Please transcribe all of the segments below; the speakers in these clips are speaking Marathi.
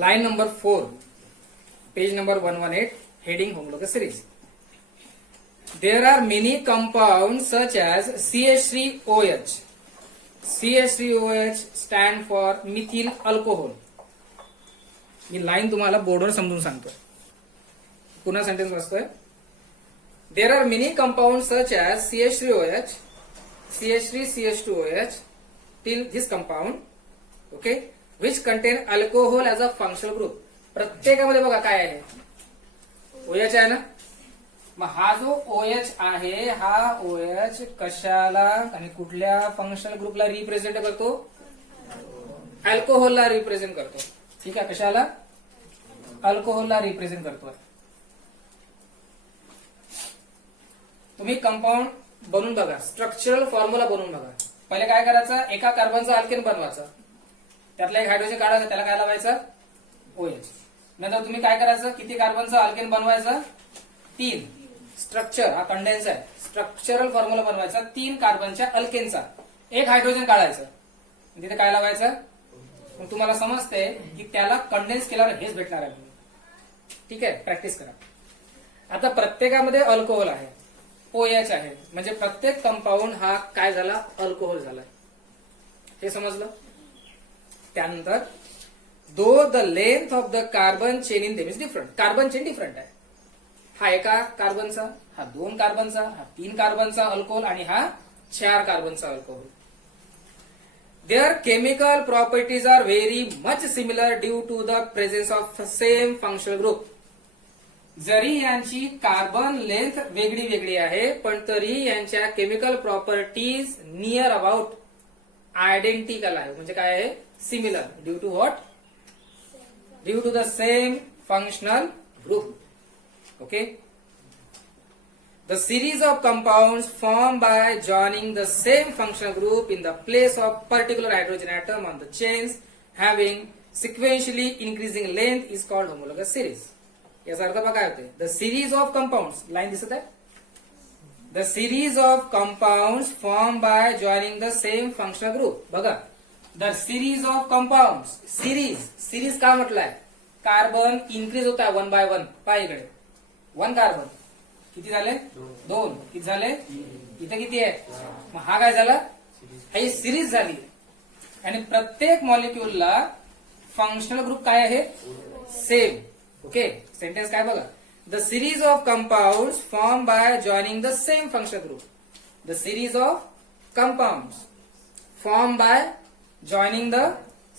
Line number 4, page number 118, heading homologous series. There are many compounds such as CH3OH. CH3OH stand for methyl alcohol. He line तुम्हाला बोर्डवर समजून सांगतोय. पुन्हा सेंटेन्स वाचतोय. There are many compounds such as CH3OH, CH3, CH2OH, till this compound, okay, which contain alcohol as a functional group. प्रत्येकामध्ये बघा काय आहे, OH आहे ना. मग हा जो OH आहे, हा OH कशाला आणि कुठल्या फंक्शनल ग्रुपला रिप्रेझेंट करतो? अल्कोहोलला रिप्रेझेंट करतो. ठीक आहे, कशाला? अल्कोहोलला रिप्रेझेंट करतो. तुम्ही कंपाऊंड बनवून बघा, स्ट्रक्चरल फॉर्म्युला बनवून बघा. पहिले काय करायचं, एका कार्बनचा अल्केन बनवायचा, त्यातला एक हायड्रोजन काढायचा, त्याला काय लावायचं? OH. नंतर तुम्ही काय करायचं, किती कार्बनचा अल्केन बनवायचं? 3. स्ट्रक्चर हा कंडेन्स आहे. स्ट्रक्चरल फॉर्म्युला बनवायचा 3 कार्बनच्या अल्केनचा, एक हायड्रोजन काढायचं, तिथे काय लावायचं? मग तुम्हाला समजते की त्याला कंडेन्स केल्यावर हेच भेटणार आहे. ठीक आहे, प्रॅक्टिस करा. आता प्रत्येकामध्ये अल्कोहोल आहे, OH आहे, म्हणजे प्रत्येक कंपाऊंड हा काय झाला? अल्कोहोल झाला. हे समजलं? त्यानंतर though the length of the carbon chain in them is different. Carbon chain different आहे. हा एका कार्बनचा, हा 2 कार्बनचा, हा 3 कार्बनचा अल्कोहोल आणि हा 4 कार्बनचा alcohol. Their chemical properties are very much similar due to the presence of same functional group. जरी यांची कार्बन लेंथ वेगळी वेगळी आहे, पण तरी यांच्या chemical properties near about identical आहे. म्हणजे काय आहे? Similar. Due to what? Due to the same functional group. Okay. The series of compounds formed by joining the same functional group in the place of particular hydrogen atom on the chains having sequentially increasing length is called homologous series. याचा अर्थ बघा काय होते? The series of compounds, line दिसत आहे? The series of compounds formed by joining the same functional group. बघा, the series of compounds, series का म्हटलंय? कार्बन इन्क्रीज होता 1 by 1. पाय इकडे 1 कार्बन किती झाले? 2. किती झाले? इथे किती आहे? मग हा काय झाला? ही सिरीज झाली. आणि प्रत्येक मॉलिक्युलला फंक्शनल ग्रुप काय आहे? सेम. ओके. सेंटेन्स काय बघा, the series of compound form by joining the same functional group. The series of compound form by joining the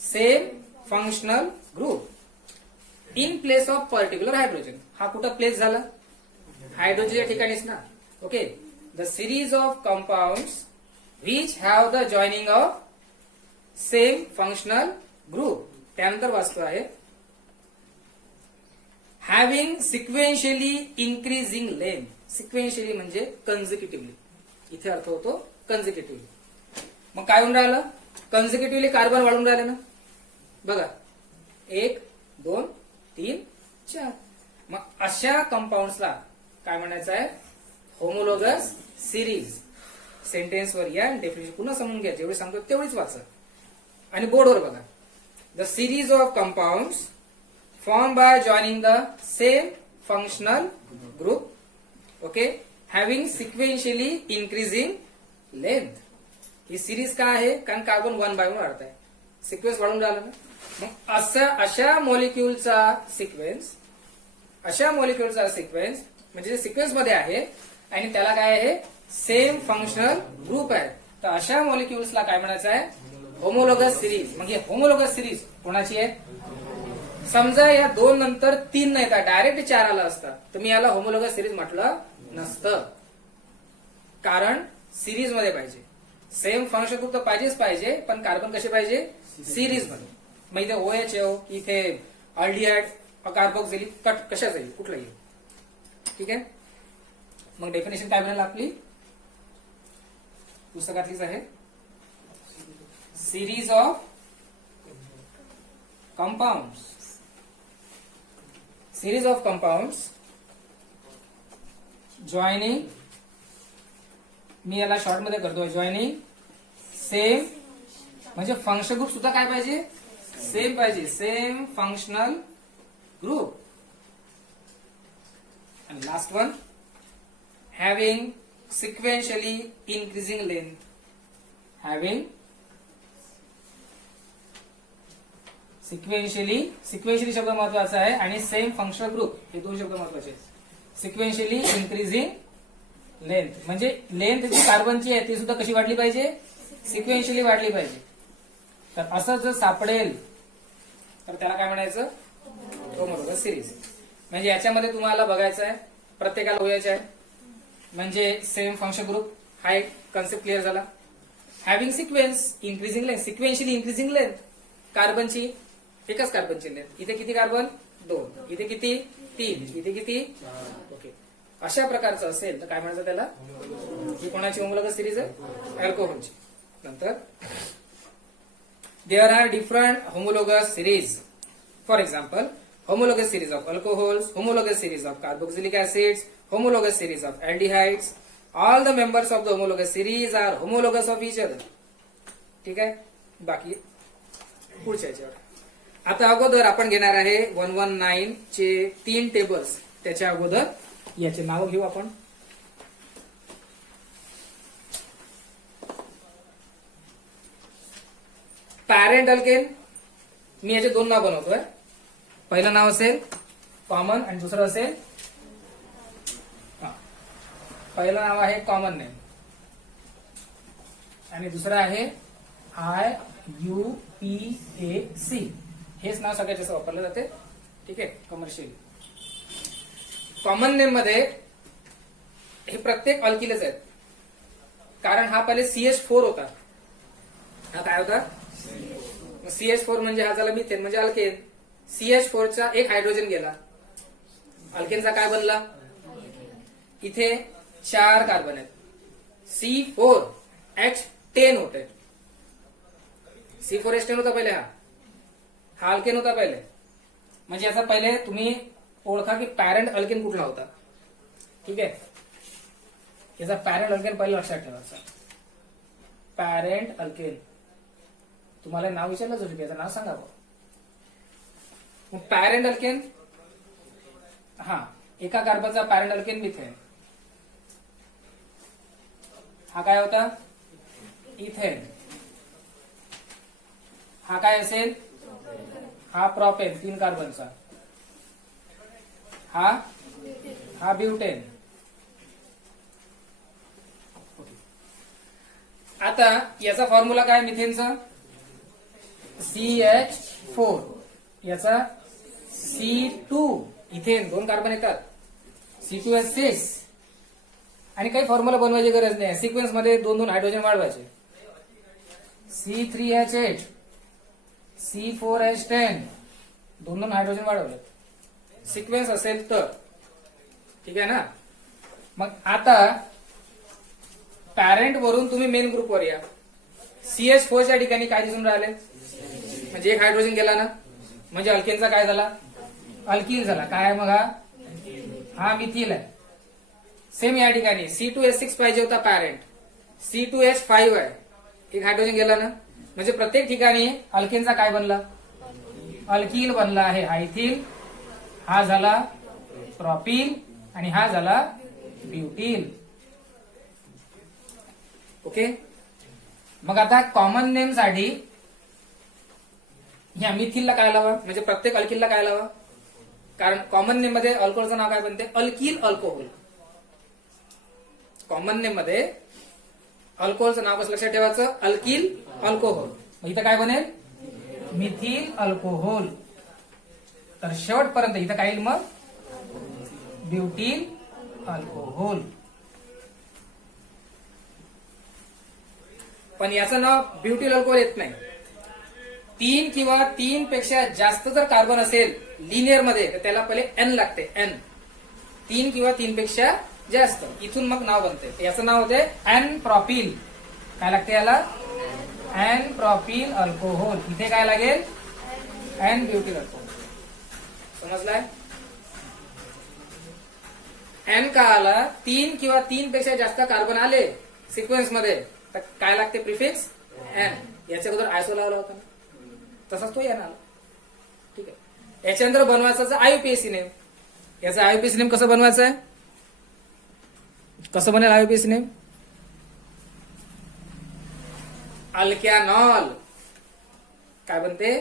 same functional group in place of particular hydrogen. हा कुठं प्लेस झाला? हायड्रोजनच्या ठिकाणीच ना. Okay. The series of compounds which have the joining of same functional group. त्यानंतर वाचतो आहे हॅव्हिंग सिक्वेन्शियली इन्क्रीजिंग लेंथ. सिक्वेन्शियली म्हणजे कन्झिक्युटिव्हली. इथे अर्थ होतो कन्झिक्युटिव्हली. मग काय होऊन राहिलं? कन्झिक्युटिव्हली कार्बन वाढून राहिले ना. बघा 1, 2, 3, 4. मग अशा कंपाऊंड्सला काय म्हणायचं आहे? Homologous series. सेंटेन्सवर या, डेफिनेशन पुन्हा समजून घ्या. जेवढी सांगतो तेवढीच वाचा आणि बोर्डवर बघा. The series of compounds form by joining the same functional group, okay, having sequentially increasing length. ही सिरीज काय आहे? कारण कार्बन 1 by 1 वाढत आहे, सिक्वेन्स वाढून राहिला ना. मग अशा मॉलिक्युलचा सिक्वेन्स म्हणजे सिक्वेन्स मध्ये आहे आणि त्याला काय आहे? सेम फंक्शनल ग्रुप आहे. तर अशा मॉलिक्युल्सला काय म्हणायचं आहे? Homologous series. मग हे होमोलोगस सिरीज कोणाची आहे? समजा या 2 नंतर 3 नाही येतात, डायरेक्ट 4 आला असता तर मी याला होमोलोगस सिरीज म्हटलं नसतं. कारण सिरीज मध्ये पाहिजे, सेम फंक्शन ग्रुप तर पाहिजे, पण कार्बन कसे पाहिजे? सिरीज मध्ये. मग इथे OH येऊ, इथे अल्डिहाइड, कार्बोक्सिलिक, कट कशा जाईल? कुठलाही. ठीक आहे. मग डेफिनेशन काय बनेल आपली? पुस्तकातलीच आहे. Series of compounds. Series of compounds joining, मी याला शॉर्ट मध्ये करतोय, जॉइनिंग सेम म्हणजे फंक्शन ग्रुप सुद्धा काय पाहिजे? सेम पाहिजे, सेम फंक्शनल ग्रुप. आणि last one, having sequentially increasing length. Having sequentially शब्द महत्वाचा आहे आणि सेम फंक्शनल ग्रुप हे दोन शब्द महत्वाचे आहेत. सिक्वेन्शियली इन्क्रीजिंग लेंथ म्हणजे लेंथ जी कार्बनची आहे ती सुद्धा कशी वाढली पाहिजे, सिक्वेन्शियली वाढली पाहिजे. तर असं जर सापडेल तर त्याला काय म्हणायचं, होमोलॉगस सिरीज. म्हणजे याच्यामध्ये तुम्हाला बघायचं आहे प्रत्येकाला ओळखायचं आहे. म्हणजे सेम फंक्शन ग्रुप हा एक कन्सेप्ट क्लिअर झाला. Having sequence increasing length, sequentially increasing length. कार्बनची एकच कार्बनची लेंथ, इथे किती कार्बन 2, इथे किती 3, इथे किती. ओके, अशा प्रकारचं असेल तर काय म्हणायचं त्याला, ही कोणाची होमोलॉगस सिरीज आहे, अल्कोहोलची. नंतर there are different homologous series. For example, homologous series of alcohols, homologous series of carboxylic acids, homologous series of aldehydes. All the members of the homologous series are homologous of each other. ठीक आहे. बाकी पुढच्या याच्यावर आता अगोदर आपण घेणार आहे 119 चे 3 टेबल्स. त्याच्या अगोदर याचे नाव घेऊ आपण. पॅरेंट अल्केन, मी याचे 2 नाव बनवतोय. पहिलं नाव असेल कॉमन आणि दुसरं असेल, पहिलं नाव आहे कॉमन नेम आणि दुसरं आहे IUPAC. हेच नाव सगळ्यात जास्त वापरलं जाते. ठीक आहे, कमर्शियल. कॉमन नेम मध्ये हे प्रत्येक अल्किलच आहेत, कारण हा पहिले CH4 होता. हा काय होता, CH4 म्हणजे हा झाला मिथेन म्हणजे अल्केन. CH4 चा एक हायड्रोजन गेला, अल्केनचा काय बनला, इथे 4 कार्बन आहेत. C4H10 होते. C4H10 होता पहिले, हा अल्केन होता पहिले. म्हणजे याचा पहिले तुम्ही ओळखा की पॅरेंट अल्केन कुठला होता. ठीक आहे, याचा पॅरेंट अल्केन पहिले लक्षात ठेवायचा. पॅरेंट अल्केन तुम्हाला नाव विचारलंच होतं, याचं नाव सांगावं. पॅरेंट अल्केन, हा एका कार्बनचा पॅरेंट अल्केन मिथेन. हा काय होता, इथेन. हा काय असेल, हा प्रोपेन 3 कार्बनचा. हा ब्युटेन. आता याचा फॉर्म्युला काय मिथेनचा, CH4. याचा C2, इथेन 2 कार्बन येतात, C2H6. आणि काही फॉर्म्युला बनवायची गरज नाही, सिक्वेन्स मध्ये 2-2 हायड्रोजन वाढवायचे. C3H8, C4H10, 2-2 हायड्रोजन वाढवले सिक्वेन्स असेल तर. ठीक आहे ना. मग आता पॅरेंट वरून तुम्ही मेन ग्रुप वर या. CH4 च्या ठिकाणी काय दिसून राहिले, म्हणजे एक हायड्रोजन गेला ना, म्हणजे अल्केनचा काय झाला, अल्किल झाला. काय मग हा मिथिल आहे. सेम या ठिकाणी C2H6 पाहिजे होता पॅरेंट, C2H5 आहे, एक हायड्रोजन गेला ना, म्हणजे प्रत्येक ठिकाणी अल्केनचा काय बनला, अल्किल बनला आहे. हा इथिल, हा झाला प्रॉपिल आणि हा झाला ब्युटिल. ओके. मग आता कॉमन नेम साठी ह्या मिथिलला काय लावा, म्हणजे प्रत्येक अल्किलला काय लावा, कारण कॉमन नेम मध्ये अल्कोहोलचं नाव काय बनते, अल्किल अल्कोहोल. कॉमन नेम मध्ये अल्कोहोलचं नाव कसं लक्षात ठेवायचं, अल्किल अल्कोहोल. मग इथं काय बनेल, मिथिल अल्कोहोल. तर शेवटपर्यंत इथं काय येईल मग, ब्युटिल अल्कोहोल. पण याचं नाव ब्युटिल अल्कोहोल येत नाही. 3 किंवा 3 पेक्षा जास्त जर कार्बन असेल लिनियर मध्ये तर त्याला पहिले N लागते, N. 3 किंवा 3 पेक्षा जास्त, इथून मग नाव बनते. याचं नाव होते N प्रॉपिल. काय लागते याला, N प्रॉपिल अल्कोहोल. इथे काय लागेल, N ब्युटिल अल्कोहोल. समजलाय. N का आला, 3 किंवा 3 पेक्षा जास्त कार्बन आले सिक्वेन्स मध्ये तर काय लागते, प्रिफिक्स N. याच्या अगोदर आयसो लावला होता. तसाच तो एन आला. ठीक आहे. याच्यानंतर बनवायचं आयुपीएसी नेम. याचा आयुपीएसी नेम कसं बनवायचं आहे? कसं बनेल आयुपीएसी नेम? अल्कॅनॉल. काय बनते?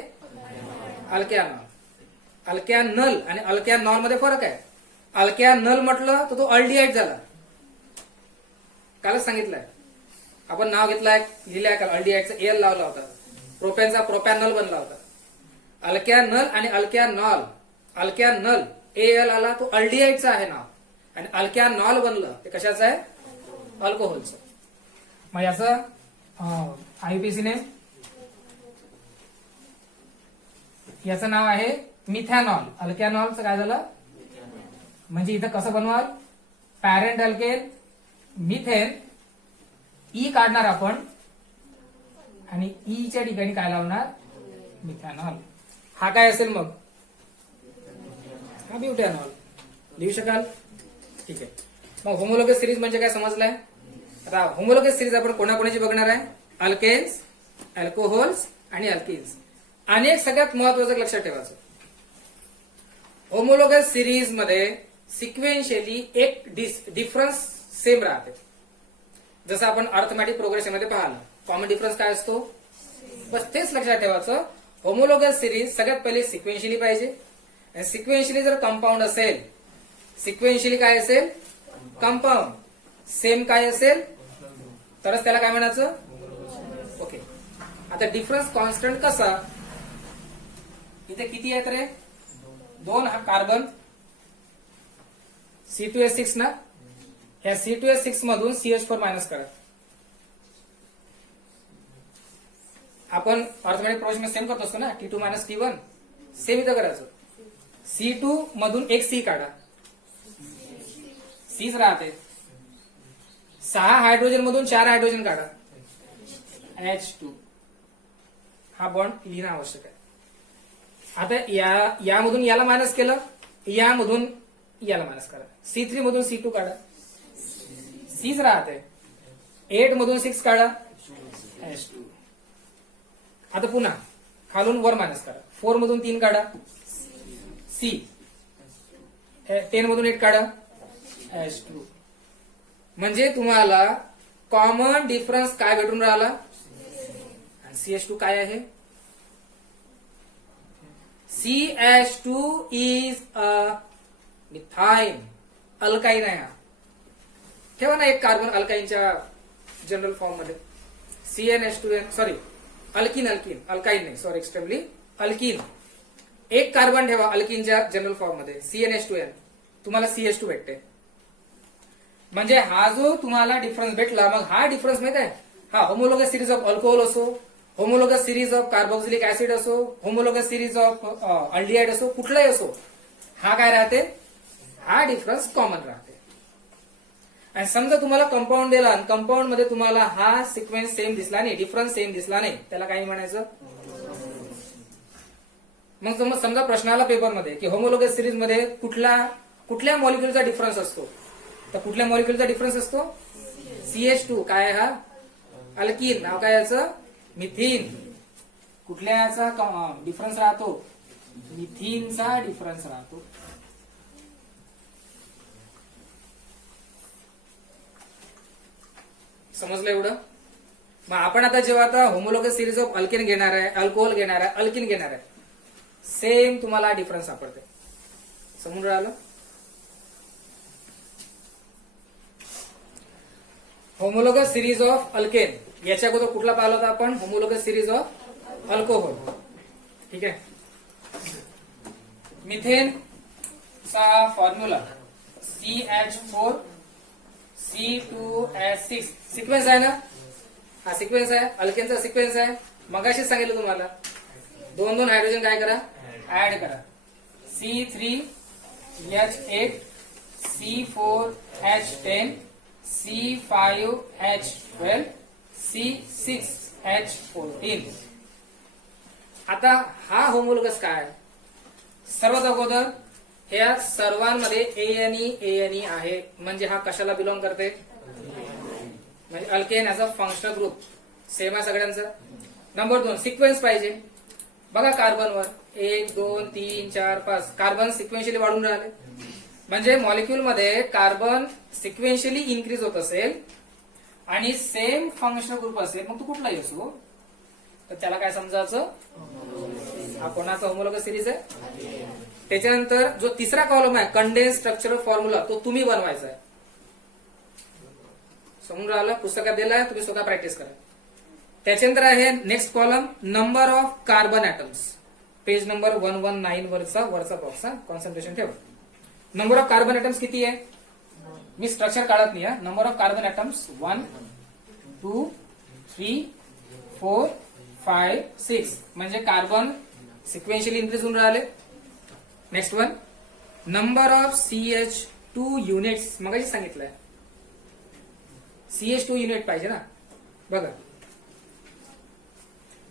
अल्कॅनॉल. अल्कॅनल आणि अल्कॅनॉल मध्ये फरक आहे. अल्कॅनल म्हटलं तर तो अल्डिहाइड झाला. कालच सांगितलंय आपण. नाव घेतलंय, लिहिलंय काल. अल्डिहाइडचा एल लावला होता. प्रोपॅनचा प्रोपॅनल बनला होता. अल्कॅनल आणि अल्कॅनॉल. अल्कॅनल एल आला तो अल्डिहाइडचा आहे नाव. आणि अल्कॅनॉल बनलं ते कशाचं आहे? अल्कोहोलचं. मग याचं आयुपीएसी नेम, याचं नाव आहे मिथॅनॉल. अल्कॅनॉलचं काय झालं? म्हणजे इथं कसं बनवाल? पॅरेंट अल्केन, मिथेन, ई काढणार आपण आणि ईच्या ठिकाणी काय लावणार? मिथॅनॉल. हा काय असेल मग? हा ब्युटॅनॉल. लिहू शकाल? ठीक आहे. मग होमोलोगस सिरीज म्हणजे काय समजलंय? आता होमोलोगस सिरीज आपण कोणाकोणाची बघणार आहे? अल्केन्स, अल्कोहोल्स आणि अल्किन्स. आणि एक सगळ्यात महत्वाचं लक्षात ठेवायचं, होमोलोगस सिरीज मध्ये सिक्वेन्शियली एक डिफरन्स सेम राहते. जसं आपण अर्थमॅटिक प्रोग्रेशन मध्ये पाहिलं, कॉमन डिफरन्स काय असतो? बस तेच लक्षात ठेवायचं. होमोलोगस सिरीज सगळ्यात पहिले सिक्वेन्शियली पाहिजे. आणि सिक्वेन्शियली जर कंपाऊंड असेल, सिक्वेन्शियली काय असेल? कंपाऊंड. सेम काय असेल तरच त्याला काय म्हणायचं? ओके. आता डिफरन्स कॉन्स्टंट कसा? इथे किती आहेत रे? 2 हा कार्बन, C2H6 ना. या C2H6 मधून CH4 मायनस करा. आपण अर्थमॅटिक प्रोग्रेशन सेम करत असतो ना, T2 मायनस T1. सेम इथं करायचं. C2 मधून एक C काढा. Cच राहते. 6 हायड्रोजन मधून 4 हायड्रोजन काढा. H2. हा बॉन्ड लिहिणं आवश्यक आहे. आता यामधून याला मायनस केलं, यामधून याला मायनस करा. C3 मधून C2 काढा. Cच राहते. 8 मधून 6 काढा. H2. आता पुन्हा खालून वर मायनस करा. 4 मधून 3 काढा. C. 10 मधून 8 काढा. H2. म्हणजे तुम्हाला कॉमन डिफरन्स काय भेटून राहिला? आणि CH2 काय आहे? CH2 is a methyl alkyne आहे. ठेवा ना एक कार्बन अल्काइनच्या जनरल फॉर्म मध्ये. CnH2n, सॉरी अल्किन, अल्काइन नाही, सॉरी एक्स्ट्रीमली अल्किन. एक कार्बन ठेवा अल्किनच्या जनरल फॉर्म मध्ये, CnH2n. तुम्हाला CH2 भेटते. म्हणजे हा जो तुम्हाला डिफरन्स भेटला, मग हा डिफरन्स माहित आहे? हा होमोलोगस सिरीज ऑफ अल्कोहोल असो, homologous series of carboxylic acid असो, होमोलोगस सिरीज ऑफ अल्डिहाइड असो, कुठलाही असो, हा काय राहते? हा डिफरन्स कॉमन राहते. आणि समजा तुम्हाला कंपाऊंड दिला आणि कंपाऊंड मध्ये तुम्हाला हा सिक्वेन्स सेम दिसला नाही, डिफरन्स सेम दिसला नाही, त्याला काय म्हणायचं? मग समजा प्रश्नाला पेपरमध्ये की होमोलोगस सिरीज मध्ये कुठल्या मॉलिक्युलचा डिफरन्स असतो, तर कुठल्या मॉलिक्युलचा डिफरन्स असतो? CH2. काय हा? अल्किन. नाव काय याचं? मिथिन. कुठल्या याचा डिफरन्स राहतो? मिथिनचा डिफरन्स राहतो. समजलं एवढं? मग आपण आता जेव्हा आता होमोलोगस सिरीज ऑफ अल्केन घेणार आहे, अल्कोहोल घेणार आहे, अल्किन घेणार आहे, सेम तुम्हाला डिफरन्स सापडते. समजून राहिलं? होमोलोगस सिरीज ऑफ अल्केन, याच्या अगोदर कुठला पाहिला होता आपण? Homologous series of alcohol. ठीक आहे. मिथेन चा फॉर्म्युला CH4 C2H6 सिक्वेन्स आहे ना. हा सिक्वेन्स आहे, अल्केनचा सिक्वेन्स आहे. मगाशीच सांगितलं तुम्हाला, 2 हायड्रोजन काय करा? ऍड करा. C3H8 C4H10 C5H12 C6H14. आता हा होमोलोगस काय? सर्वात अगोदर ह्या सर्वांमध्ये ANE आहे, म्हणजे हा कशाला बिलॉंग करते? म्हणजे alkane as a functional group. Same आहे सगळ्यांचा. नंबर 2 सिक्वेन्स पाहिजे. बघा कार्बनवर 1 2 3 4 5 कार्बन सिक्वेन्शियली वाढून राहिले. म्हणजे मॉलिक्युल मध्ये कार्बन सिक्वेन्शियली इन्क्रीज होत असेल आणि सेम फंक्शनल ग्रुप असेल, मग तो कुठलाही असो, तर त्याला काय समजायचं, हा कोणाचा होमोलॉगस सिरीज आहे. त्याच्यानंतर जो तिसरा कॉलम आहे कंडेन्स स्ट्रक्चरल फॉर्म्युला, तो तुम्ही बनवायचा आहे. समजून राहिलं, पुस्तकात दिलं आहे, तुम्ही स्वतः प्रॅक्टिस करा. त्याच्यानंतर आहे next column number of carbon atoms, page number 119 वरचा बॉक्स. कॉन्सन्ट्रेशन ठेवा. नंबर ऑफ कार्बन ऍटम्स किती आहे, मी स्ट्रक्चर काढत नाही. नंबर ऑफ कार्बन ऍटम्स 1 2 3 4 5 6, म्हणजे कार्बन सिक्वेन्शियली इन्क्रीज होऊन राहिले. Next one number of CH2 units, मगाशी सांगितलंय CH2 युनिट पाहिजे ना. बघा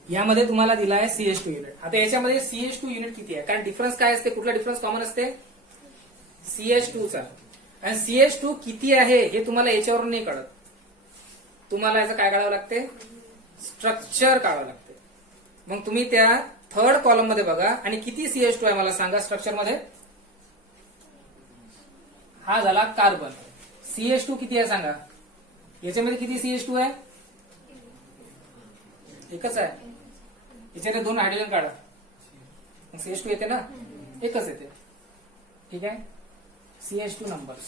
यामध्ये तुम्हाला दिला आहे CH2 युनिट. आता याच्यामध्ये CH2 युनिट किती आहे, कारण डिफरन्स काय असते, कुठला डिफरन्स कॉमन असते, CH2 चा. आणि CH2 किती आहे हे तुम्हाला याच्यावरून नाही कळत, तुम्हाला याचं काय काढावं लागते, स्ट्रक्चर काढावं लागते. मग तुम्ही त्या थर्ड कॉलम मध्ये बघा आणि किती CH2 आहे मला सांगा स्ट्रक्चर मध्ये. हा झाला कार्बन. CH2 किती आहे सांगा, याच्यामध्ये किती CH2 आहे, एकच आहे. याच्यामध्ये 2 हायड्रोजन काढा, मग CH2 येते ना, एकच येते. ठीक आहे. CH2 नंबर्स,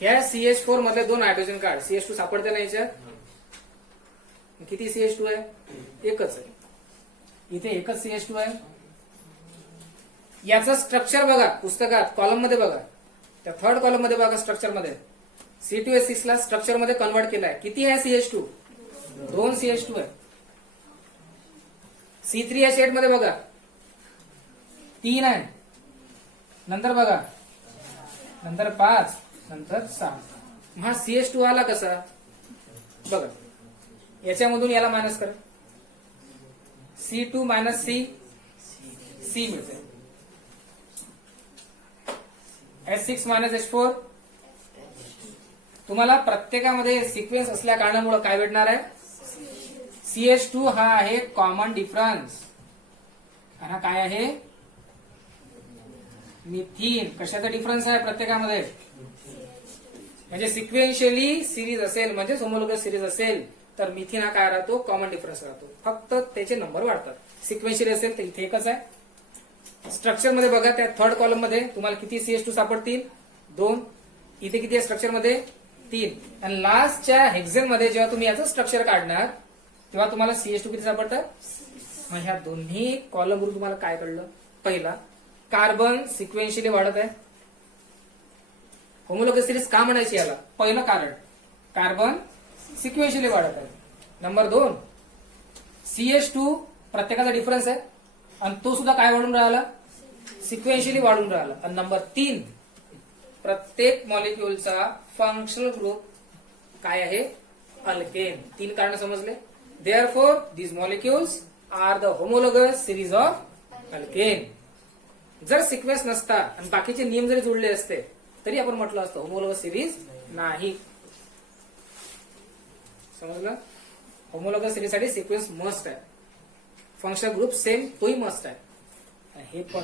ह्या CH4 मधले 2 हायड्रोजन काढ, CH2 सापडते ना याच्यात. किती CH2 आहे, एकच आहे. इथे एकच CH2 आहे. याचं स्ट्रक्चर बघा पुस्तकात, कॉलम मध्ये बघा, त्या थर्ड कॉलम मध्ये बघा, स्ट्रक्चर मध्ये C2H6 ला स्ट्रक्चर मध्ये कन्वर्ट केलाय. किती आहे CH2, 2 CH2 आहे. C3H8 मध्ये बघा 3 आहे. नंतर बघा, नंतर 5, नंतर 6. हा CH2 आला कसा, बघा याच्यामधून याला मायनस करा, C2 मायनस C मिळते. H6 minus H4. तुम्हाला प्रत्येकामध्ये सिक्वेन्स असल्या कारणामुळे काय भेटणार आहे, CH2 हा आहे कॉमन डिफरन्स. आणि हा काय आहे, मिथीन. कशाचा डिफरन्स आहे प्रत्येकामध्ये, म्हणजे सिक्वेन्शियली सिरीज असेल, म्हणजे होमोलॉगस सिरीज असेल, तर मिथीन हा काय राहतो, कॉमन डिफरन्स राहतो. फक्त त्याचे नंबर वाढतात. सिक्वेन्शियली असेल तर इथे एकच आहे. स्ट्रक्चर मध्ये बघा, त्या थर्ड कॉलम मध्ये तुम्हाला किती CH2 सापडतील, 2. इथे किती आहे स्ट्रक्चर मध्ये, 3. आणि लास्टच्या हेक्झेन मध्ये जेव्हा तुम्ही याचं स्ट्रक्चर काढणार तेव्हा तुम्हाला CH2 किती सापडतं. मग ह्या दोन्ही कॉलम वरून तुम्हाला काय कळलं, पहिला कार्बन सिक्वेन्शियली वाढत आहे. होमोलॉगस सिरीज का म्हणायची याला, पहिलं कारण कार्बन सिक्वेन्शियली वाढत आहे. नंबर 2 CH2 प्रत्येकाचा डिफरन्स आहे आणि तो सुद्धा काय वाढून राहिला, सिक्वेन्शियली वाढून राहिला. आणि नंबर 3 प्रत्येक मॉलिक्युलचा फंक्शनल ग्रुप काय आहे, अल्केन. 3 कारण समजले. Therefore these molecules are the homologous series of alkane. जर सिक्वेन्स नसता आणि बाकीचे नियम जरी जोडले असते तरी आपण म्हटलं असतं होमोलॉगस सिरीज नाही. समजलं, होमोलॉगस सिरीज साठी सिक्वेन्स मस्ट आहे, फंक्शनल ग्रुप सेम तोही मस्ट आहे. हे पण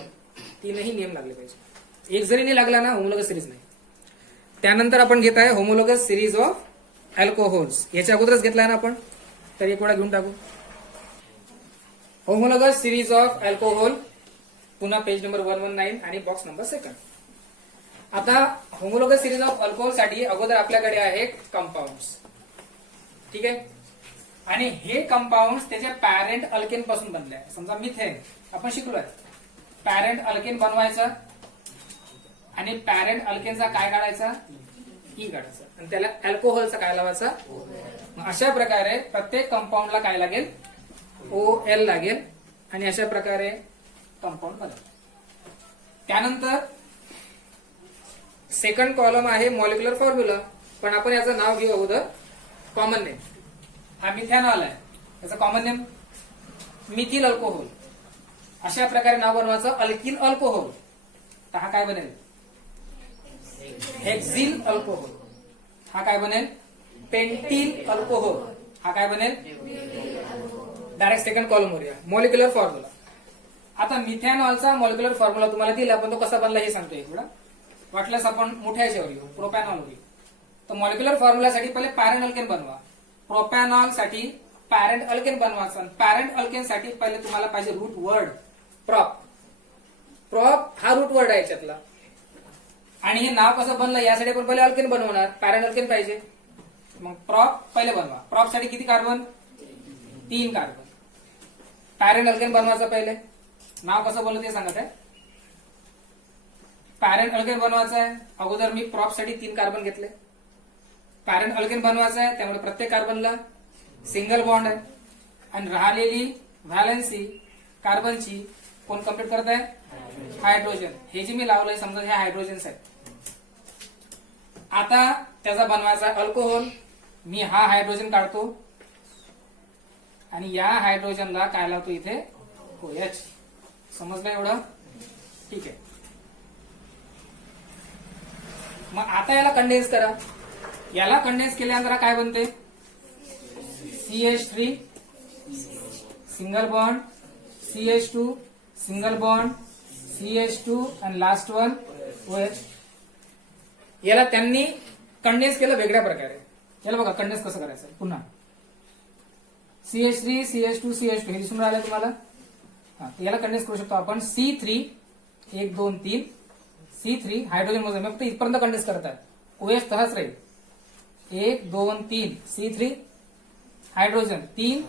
3ही नियम लागले पाहिजे. एक जरी नाही लागला ना, होमोलॉगस सिरीज नाही. त्यानंतर आपण घेत आहे होमोलॉगस सिरीज ऑफ अल्कोहोल्स. याच्या अगोदरच घेतलाय ना आपण, तर एक वेळा घेऊन टाकू. होमोलॉगस सिरीज ऑफ अल्कोहोल, पुन्हा पेज नंबर 119 आणि बॉक्स नंबर 2. आता होमोलॉगस सिरीज ऑफ अल्कोहोल साठी अगोदर आपल्याकडे आहे कंपाऊंड्स. ठीक आहे. आणि हे कंपाऊंड्स त्याच्या पॅरेंट अल्केन पासून बनले आहे. समजा मिथेन आपण शिकलोय, पॅरेंट अल्केन बनवायचा आणि पॅरेंट अल्केनचा काय काढायचा, ई काढायचा, आणि त्याला अल्कोहोलचा काय लावायचा. अशा प्रकारे प्रत्येक कंपाऊंडला काय लागेल, OL लागेल. आणि अशा प्रकारे कंपाऊंड बनेल. त्यानंतर सेकंड कॉलम आहे मॉलिक्युलर फॉर्म्युला, पण आपण याचं नाव घेऊ अगोदर कॉमन नेम. हा मिथॅनॉल आहे, याचा कॉमन नेम मिथिल अल्कोहोल. अशा प्रकारे नाव बनवायचं अल्किल अल्कोहोल. तर हा काय बनेल, हेक्झिल अल्कोहोल. हा काय बनेल, पेंटिल अल्कोहोल. हा काय बनेल डायरेक्ट सेकंड कॉलमवर या. Molecular formula. आता मिथॅनॉलचा मॉलिक्युलर फॉर्म्युला तुम्हाला दिला, पण तो कसा बनला हे सांगतो एक वेळा. वाटल्यास आपण मोठ्या याच्यावर येऊ, प्रोपॅनॉलवर येऊ. तर मॉलिक्युलर फॉर्म्युलासाठी पहिले पॅरेंट अल्केन बनवा. प्रोपॅनॉल साठी पॅरेंट अल्केन बनवायचं. पॅरेंट अल्केन साठी पहिले तुम्हाला पाहिजे रूट वर्ड प्रॉप. प्रॉप हा रूट वर्ड आहे याच्यातला. आणि हे नाव कसं बनलं यासाठी पण पहिले अल्केन बनवणार. पॅरेंट अल्केन पाहिजे. मग प्रॉप पहिले बनवा. प्रॉप साठी किती कार्बन? 3 कार्बन. पॅरेंट अल्केन बनवायचं पहिले. नाव कसं बनलं ते सांगत आहे. पॅरेंट अल्केन बनवायचं आहे. अगोदर मी प्रॉप साठी 3 कार्बन घेतले. पॅरेंट अल्केन बनवायचं आहे, त्यामुळे प्रत्येक कार्बनला सिंगल बॉन्ड आहे. आणि राहिलेली व्हॅलेन्सी कार्बनची कोण कम्प्लीट करत आहे? हायड्रोजन. हे जे मी लावलंय समजा हे हायड्रोजन्स आहे. आता त्याचा बनवायचा अल्कोहोल. मी हा हायड्रोजन काढतो आणि या हायड्रोजनला काय लावतो इथे? OH. समजलं एवढं? ठीक आहे. मग आता याला कंडेन्स करा. याला कंडेन्स केल्यानंतर काय बनते? CH3 single bond, CH2 single bond, CH2 आणि लास्ट वन OH. याला त्यांनी कंडेन्स केलं वेगळ्या प्रकारे. याला बघा कंडेन्स कसं करायचं पुन्हा. CH3 CH2 CH2 हे दिसून राहिलं तुम्हाला. याला कंडेन्स करू शकतो आपण. C3 1 2 3 C3 हायड्रोजन मध्ये फक्त इथपर्यंत कंडेन्स करत आहे. OH तसाच राहील. 1 2 3 C3 hydrogen 3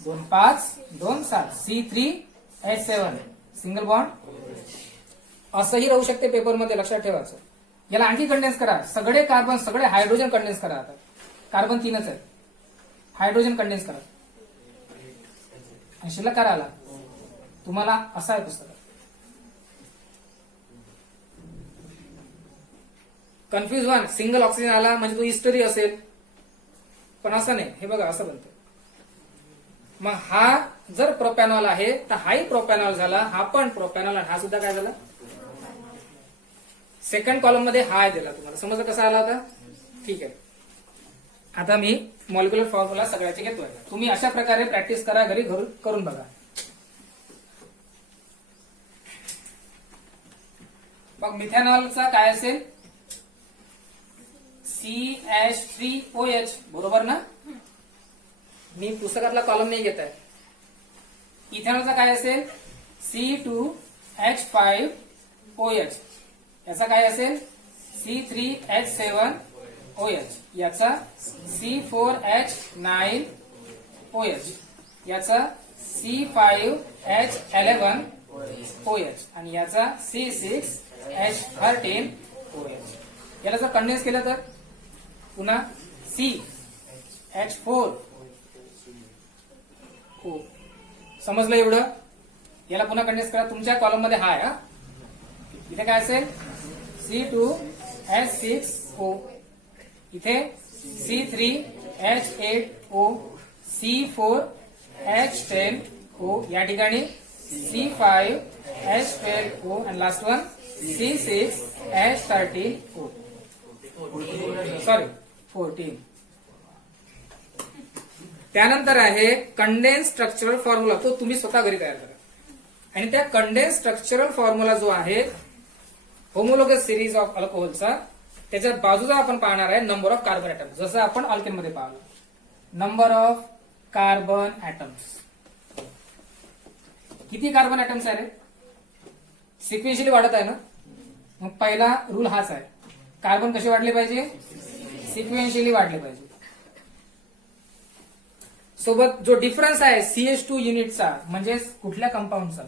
2 5 2 7 C3H7 single bond. असंही राहू शकते पेपरमध्ये, लक्षात ठेवायचं. याला आणखी कंडेन्स करा. सगळे कार्बन सगळे हायड्रोजन कंडेन्स करा. आता कार्बन 3च आहे. हायड्रोजन कंडेन्स करा आणि शिल्लक करा आला तुम्हाला. असा आहे पुस्तकात. कन्फ्युज व्हा. सिंगल ऑक्सिजन आला म्हणजे तो हिस्टरी असेल, पण असं नाही. हे बघा असं बनतं. मग हा जर प्रोपॅनॉल आहे तर हाही प्रोपॅनॉल झाला, हा पण प्रोपॅनॉल आणि हा सुद्धा काय झाला? सेकंड कॉलम मध्ये हा दिला. तुम्हाला समजलं कसा आला होता? ठीक आहे. आता मी मॉलिक्युलर फॉर्म्युला सगळ्याचे घेतोय. तुम्ही अशा प्रकारे प्रॅक्टिस करा, घरी करून बघा. मग मिथॅनॉलचा काय असेल? CH3OH. बरोबर ना? मी पुस्तकातला कॉलम नाही घेत आहे. इथेनॉलचा काय असेल? C2H5OH. याचा काय असेल? C3H7OH. याचा C4H9OH. याचा C5H11OH. आणि याचा C6H13OH. याला जर कंडेन्स केलं तर पुन्हा CH4. समजलं एवढं? याला पुन्हा कंडेन्स करा. तुमच्या कॉलम मध्ये हा आहे. इथे काय असेल? C2H6O. इथे C3H8O, C4H10O, या ठिकाणी C5H12O आणि लास्ट वन C6H13O. सॉरी 14. त्यानंतर आहे कंडेन्स स्ट्रक्चरल फॉर्म्युला. तो तुम्ही स्वतः घरी तयार करा. आणि त्या कंडेन्स स्ट्रक्चरल फॉर्म्युला जो आहे होमोलोगस सिरीज ऑफ अल्कोहोलचा, त्याच्या बाजूचा आपण पाहणार आहे नंबर ऑफ कार्बन ऍटम्स. जसं आपण अल्केन मध्ये पाहिलं नंबर ऑफ कार्बन ऍटम्स. किती कार्बन ऍटम्स आहे रे? सिक्वेन्शियली वाढत आहे ना. मग पहिला रूल हाच आहे. कार्बन कसे वाढले पाहिजे? सिक्वेन्शियली वाढले पाहिजे. सोबत जो डिफरन्स आहे CH2 युनिटचा, म्हणजे कुठल्या कंपाऊंडचा?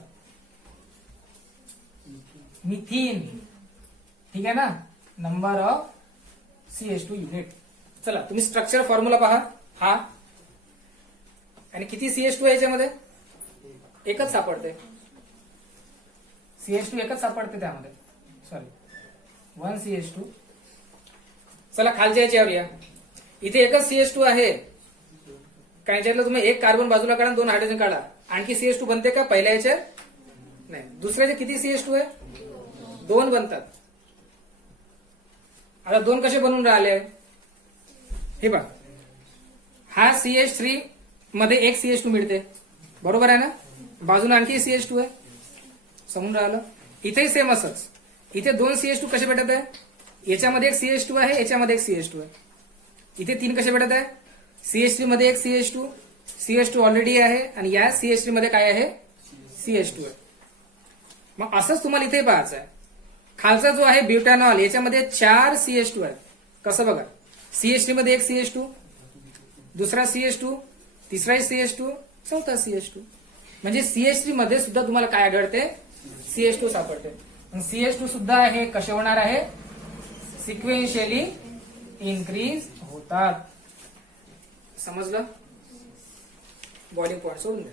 मिथीन. ठीक आहे ना. Number of CH2 unit. चला तुम्ही स्ट्रक्चर फॉर्म्युला पहा. हा आणि किती CH2 आहे याच्यामध्ये? एकच सापडते. CH2 एकच सापडते त्यामध्ये. Sorry 1 CH2. चला खालच्या याच्यावर या. इथे एकच CH2 आहे. काय याच्यातलं तुम्ही एक कार्बन बाजूला काढा, 2 हायड्रोजन काढा, आणखी CH2 बनते का? पहिल्या याच्यात नाही. दुसऱ्याचे किती CH2 आहे? 2 बनतात. आता 2 कसे बनवून राहिले? हे बघा, हा CH3 मध्ये एक CH2 मिळते, बरोबर आहे ना. बाजूला आणखी CH2 आहे, समजून राहिलं. इथेही सेम असंच, इथे दोन CH2 कसे भेटत आहे, याच्यामध्ये एक CH2 आहे, याच्यामध्ये एक CH2 आहे. इथे तीन कसे भेटत आहे, CH3 मध्ये एक CH2 ऑलरेडी आहे आणि या CH3 मध्ये काय आहे, CH2 आहे. मग असंच तुम्हाला इथे पाहायचं आहे. खालचा जो आहे ब्युटॅनॉल, याच्यामध्ये 4 CH2 आहेत. कसं बघा, CH3 मध्ये एक CH2, दुसरा CH2, तिसरा CH2, चौथा CH2. म्हणजे CH3 मध्ये सुद्धा तुम्हाला काय आढळते, CH2 सापडते. CH2 सुद्धा हे कसे होणार आहे, सिक्वेन्शियली इन्क्रीज होतात. समजलं, बॉइलिंग पॉइंट सोडून द्या.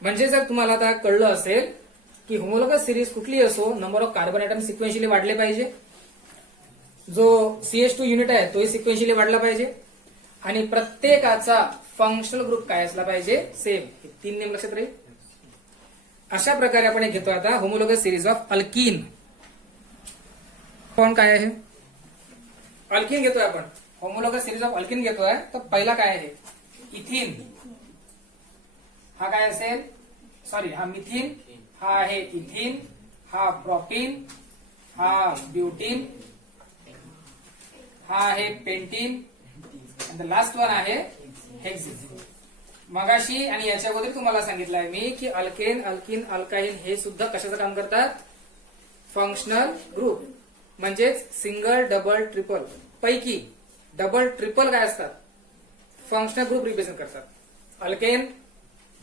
म्हणजे जर तुम्हाला आता कळलं असेल की होमोलॉगस सिरीज कुठली असो, नंबर ऑफ कार्बन ॲटम सिक्वेन्शियली वाढले पाहिजे, जो CH2 युनिट आहे तोही सिक्वेन्शियली वाढला पाहिजे, आणि प्रत्येकाचा फंक्शनल ग्रुप काय असला पाहिजे, सेम. हे 3 नेम लक्षात राहील. अशा प्रकारे आपण घेतो आता होमोलॉगस सिरीज ऑफ अल्कीन. कोण काय आहे, अल्कीन घेतोय आपण. होमोलॉगस सिरीज ऑफ अल्कीन घेतोय, तर पहिला काय आहे, इथिन. हा काय असेल, सॉरी, हा मिथिन, हा आहे इथिन, हा प्रोपिन, हा ब्युटीन, हा आहे पेंटीन, आणि लास्ट वन आहे हेक्झिन. मगाशी आणि याच्या अगोदर तुम्हाला सांगितलंय मी की अल्केन, अल्किन, अल्काईन हे सुद्धा कशाचं काम करतात, फंक्शनल ग्रुप. म्हणजेच सिंगल, डबल, ट्रिपल पैकी डबल, ट्रिपल काय असतात, फंक्शनल ग्रुप रिप्रेझेंट करतात. अल्केन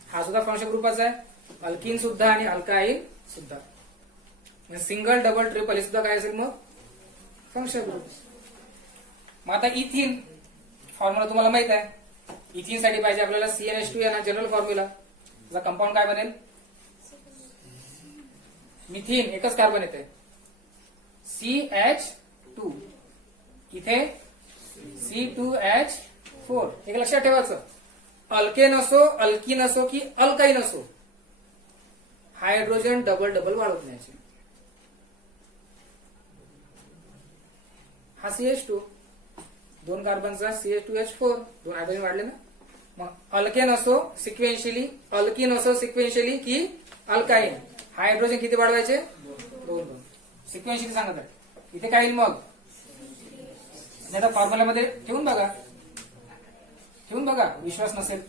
हा सुद्धा फंक्शनल ग्रुपच आहे, अल्किन सुद्धा आणि अल्काईन सुद्धा. सिंगल, डबल, ट्रिपल हे सुद्धा काय असेल मग, फंक्शनल ग्रुप. मग आता इथिन फॉर्म्युला तुम्हाला माहित आहे. इथिन साठी पाहिजे आपल्याला CnH2 या जनरल फॉर्म्युला. त्याचा कंपाऊंड काय बनेल, मिथिन, एकच कार्बन येते, CH2, इथे C2H4. एक लक्षात ठेवायचं, अल्केन असो, अल्किन असो की अल्काईन असो, हायड्रोजन डबल डबल वाढवत न्यायचे. हा CH2, दोन कार्बनचा CH2H4, दोन हायड्रोजन वाढले ना. मग अल्केन असो सिक्वेन्शियली, अल्किन असो सिक्वेन्शियली की अल्काईन, हायड्रोजन किती वाढवायचे, 2 सिक्वेन्शियली सांगत आहे. इथे काय येईल मग, आता फॉर्म्युलामध्ये ठेवून बघा, विश्वास नसेल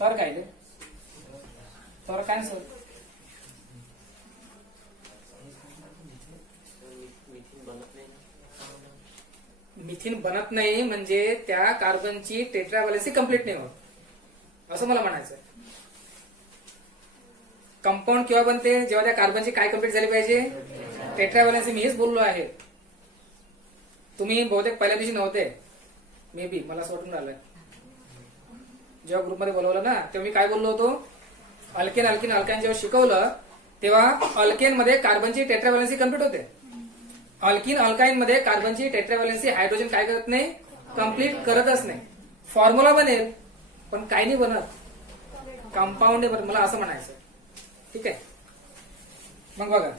तर काय ते, तर कॅन्सल. मिथिन बनत नाही म्हणजे त्या कार्बनची टेट्राव्हॅलेन्सी कंप्लीट नाही होत, असं मला म्हणायचं. कंपाऊंड केव्हा बनते, जेव्हा त्या कार्बनची काय कंप्लीट झाली पाहिजे, टेट्राव्हॅलेन्सी. मी हेच बोललो आहे, तुम्ही बहुतेक पहिल्या दिवशी नव्हते, मे बी, मला असं वाटून राहिलंय. जेव्हा ग्रुपमध्ये बोलवलं ना, तेव्हा मी काय बोललो होतो, अल्केन, अल्किन, अल्काईन जेव्हा शिकवलं तेव्हा अल्केन मध्ये कार्बनची टेट्राव्हॅलेन्सी कंप्लीट होते, अल्किन, अल्काईन मध्ये कार्बनची टेट्राव्हॅलेन्सी हायड्रोजन काय करत नाही, कंप्लीट करतच नाही. फॉर्म्युला बनेल पण काय नाही बनत, कंपाऊंड बनत, मला असं म्हणायचं. ठीक आहे, मग बघा.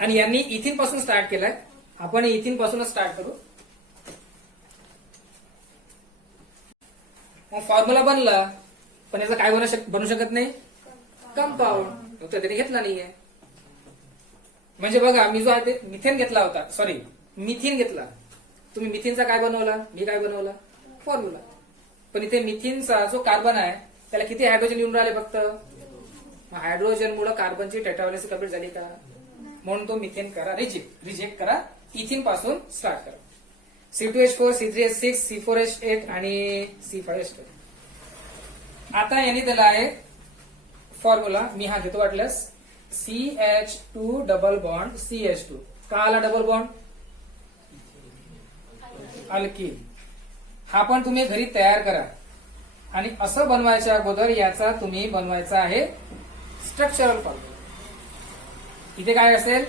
आणि यांनी इथिन पासून स्टार्ट केलंय, आपण इथिन पासूनच स्टार्ट करू. मग फॉर्म्युला बनला पण याचा काय बनू शकत नाही, कंपाऊंड. तो त्याने घेतला नाहीये. म्हणजे बघा, मी जो आहे ते मिथेन घेतला होता, सॉरी मिथिन घेतला. तुम्ही मिथिनचा काय बनवला, मी काय बनवला, फॉर्म्युला. पण इथे मिथिनचा जो कार्बन आहे त्याला किती हायड्रोजन येऊन राहिले फक्त, हायड्रोजन मुळे कार्बनची टेट्राव्हॅलेन्सी कंप्लीट झाली का, म्हणून तो मिथेन करा, रिजेक्ट करा, इथिन पासून स्टार्ट करा. C2H4, C3H6, C4H8 आणि C5H12. आता यांनी दिला आहे फॉर्म्युला, मी हा घेतो वाटल्यास, CH2 डबल बॉन्ड CH2. का आला डबल बॉन्ड, अल्किन. हा पण तुम्ही घरी तयार करा, आणि असं बनवायच्या अगोदर याचा तुम्ही बनवायचा आहे स्ट्रक्चरल फॉर्म्युला. इथे काय असेल,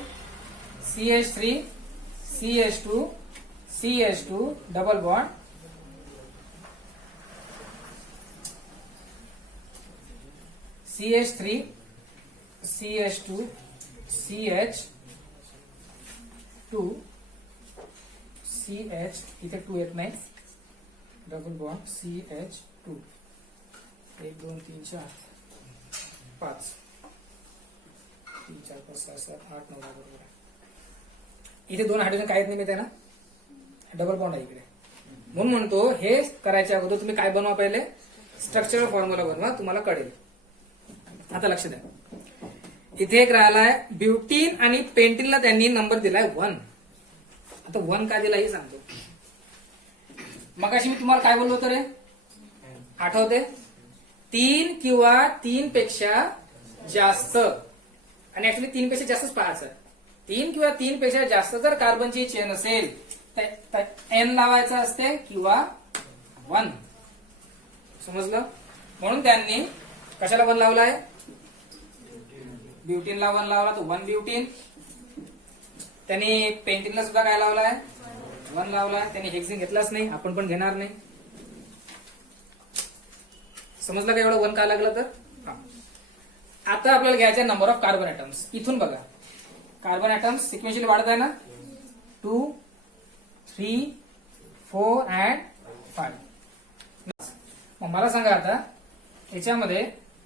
CH3, CH2, CH2 double bond CH3, CH2, CH2, CH, इथे 2 येत नाही, डबल बॉन्ड CH2, 1 2 3 4 5 3 4 5 6 7 8 9 बरोबर आहे. इथे 2 हायड्रोजन काय येत नाही माहिती आहे ना, डबल बॉन्ड आहे इकडे. म्हणून म्हणतो हे करायच्या अगोदर तुम्ही काय बनवा, पहिले स्ट्रक्चरल फॉर्म्युला बनवा, तुम्हाला कळेल. आता लक्ष द्या, इथे एक राहिलाय ब्युटीन आणि पेंटिनला त्यांनी नंबर दिलाय 1. आता 1 का दिला हे सांगतो. मगाशी मी तुम्हाला काय बोललो होतो रे, आठवते? 3 किंवा 3 पेक्षा जास्त, आणि ऍक्च्युली 3 पेक्षा जास्तच पाहायचं. 3 किंवा 3 पेक्षा जास्त जर कार्बनची चेन असेल तर N लावायचं असते किंवा 1. समजलं? म्हणून त्यांनी कशाला 1 लावलाय, ब्युटीनला 1 लावला, तो 1 ब्युटीन. त्यांनी पेंटिनला सुद्धा काय लावलाय, 1 लावला. त्यांनी हेक्सिन घेतलाच नाही, आपण पण घेणार नाही. समजलं का एवढं 1 का लागलं तर? आता आपल्याला घ्यायचं नंबर ऑफ कार्बन ऍटम्स. इथून बघा, कार्बन ऍटम्स सिक्वेन्शियली वाढत आहे ना, 2 3 4 अँड 5. मग मला सांगा आता याच्यामध्ये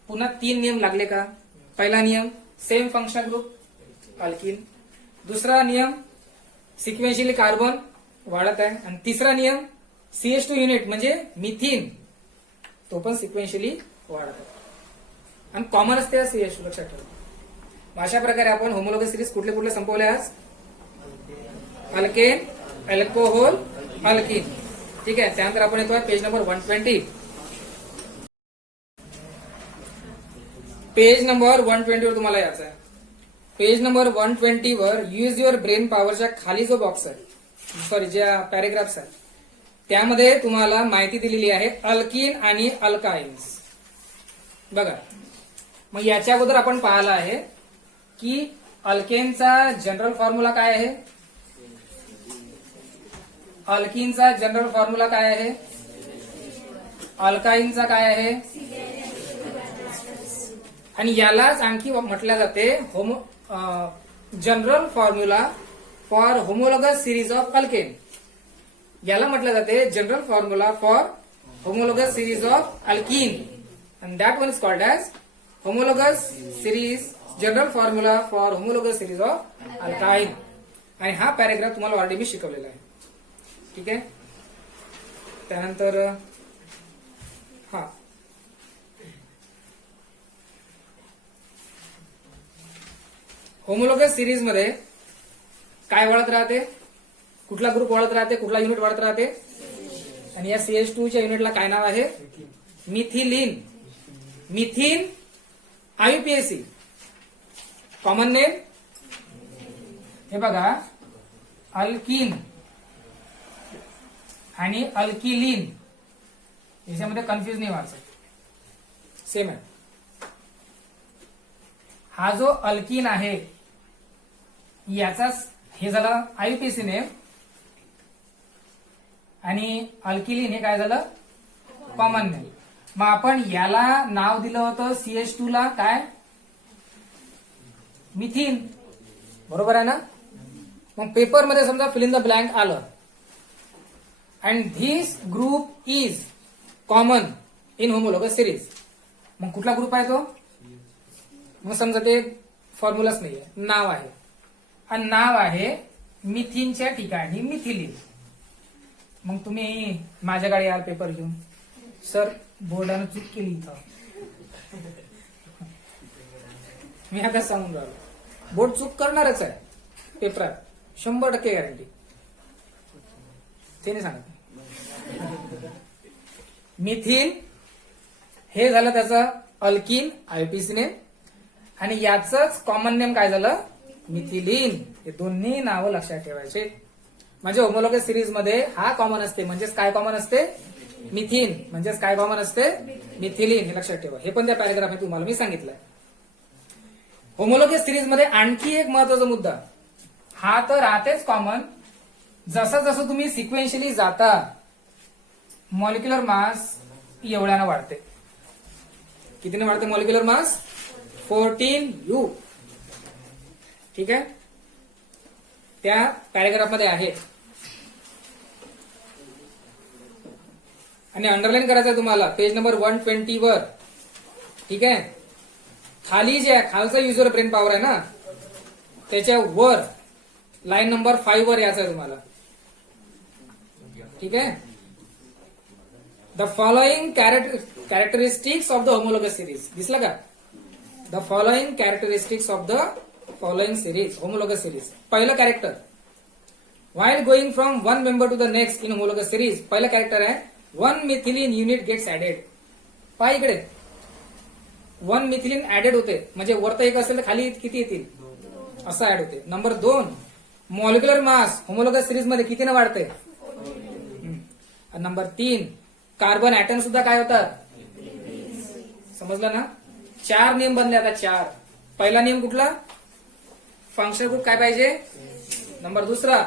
पुन्हा 3 नियम लागले का? पहिला नियम सेम फंक्शन ग्रुप अल्किन, दुसरा नियम सिक्वेन्शियली कार्बन वाढत आहे, आणि तिसरा नियम CH2 युनिट म्हणजे मिथिन, तो पण सिक्वेन्शियली वाढत आहे. आणि कॉमन असते CH2, लक्षात ठेवा. अशा प्रकारे आपण होमोलॉगस सिरीज कुठले कुठले संपवले आज? Alkane, alcohol, alkene. ठीक आहे. त्यानंतर आपण येतोय पेज नंबर 120. पेज नंबर 120 वर तुम्हाला यायचं आहे. Page number 120 were use your brain पॉवरच्या खाली जो बॉक्स आहे, सॉरी ज्या पॅरेग्राफ्स आहेत, त्यामध्ये तुम्हाला माहिती दिलेली आहे अल्किन आणि अल्काइन्स. बघा, मग याच्या अगोदर आपण पाहिलं आहे की अल्केनचा जनरल फॉर्म्युला काय आहे, अल्किनचा जनरल फॉर्म्युला काय आहे, अल्काइनचा काय आहे, आणि यालाच आणखी म्हटलं जाते general formula for homologous series of alkane. याला म्हटलं जाते general formula for homologous series of alkene, and that one is called as homologous series, general formula for homologous series of alkyne. आणि हा पॅरेग्राफ तुम्हाला ऑलरेडी मी शिकवलेला आहे. ठीक आहे. त्यानंतर हा होमोलॉगस सिरीज मध्ये काय वाढत राहते, कुठला ग्रुप वाढत राहते, कुठला युनिट वाढत राहते, आणि या CH2 च्या युनिटला काय नाव आहे, मिथिलीन. मिथिन IUPAC common name. हे बघा, अल्किन आणि अल्किलीन याच्यामध्ये कन्फ्युज नाही व्हायचं, सेम आहे. हा जो अल्किन आहे याचाच हे झालं IUPAC नेम, आणि अल्किलीन हे काय झालं, कॉमन नेम. मग आपण याला नाव दिलं होतं CH2 ला काय, मिथिन. बरोबर आहे ना? मग पेपरमध्ये समजा फिल इन द ब्लँक आलं, and this group is common in homologous series. मग कुठला ग्रुप आहे तो? मग समजा ते फॉर्म्युलाच नाहीये, नाव आहे, आणि नाव आहे मिथिनच्या ठिकाणी मिथिलीन. मग तुम्ही माझ्याकडे याल पेपर घेऊन, सर बोर्डानं चूक केली इथं. मी आता सांगून राहिलो, बोर्ड चूक करणारच आहे पेपरात, 100% गॅरंटी. ते नाही सांगत. मिथिन हे झालं त्याचं अल्किन IUPAC नेम, आणि याचंच कॉमन नेम काय झालं, मिथिलीन. हे दोन्ही नावं लक्षात ठेवायचे. म्हणजे होमोलॉगस सिरीज मध्ये हा कॉमन असते, म्हणजेच काय कॉमन असते, मिथिन. म्हणजेच काय कॉमन असते, मिथिलीन. हे लक्षात ठेवा. हे पण त्या पॅरेग्राफ मध्ये तुम्हाला मी सांगितलंय. होमोलॉगस सिरीज मध्ये आणखी एक महत्वाचा मुद्दा, हा तर राहतेच कॉमन, जसं जसं तुम्ही सिक्वेन्शियली जाता मॉलिक्युलर मास एवढ्यानं वाढते. कितीने वाढते मॉलिक्युलर मास? 14U. ठीक आहे. त्या पॅरेग्राफ मध्ये आहे. आणि अंडरलाईन करायचं आहे तुम्हाला पेज नंबर 120 वर. ठीक आहे. खाली जे आहे खालचा युजर ब्रेन पॉवर आहे ना त्याच्या वर लाईन नंबर 5 वर यायचं आहे तुम्हाला. ठीक आहे. The following characteristics of the homologous series. दिसलं का? The following characteristics of the following series homologous series. पहिलं character while going from one member to the next in homologous series. पहिलं कॅरेक्टर आहे 1 मिथिलीन युनिट गेट्स ऍडेड. पहा इकडे 1 मिथिलीन ऍडेड होते म्हणजे वरता एक असेल तर खाली किती येतील असं ऍड होते. Number 2 molecular mass homologous series मध्ये कितीने वाढते. नंबर 3 कार्बन ऍटम सुद्धा काय होतात समजलं ना. 4 नियम बनले आता 4. पहिला नियम कुठला फंक्शनल ग्रुप काय पाहिजे. नंबर 2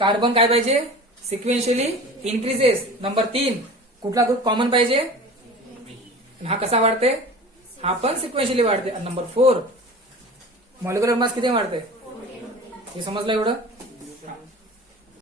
कार्बन काय पाहिजे सिक्वेन्शियली इन्क्रीजेस. नंबर 3 कुठला ग्रुप कॉमन पाहिजे. हा कसा वाढते हा पण सिक्वेन्शियली वाढते. नंबर 4 मॉलिक्युलर मास किती वाढते हे समजलं एवढं.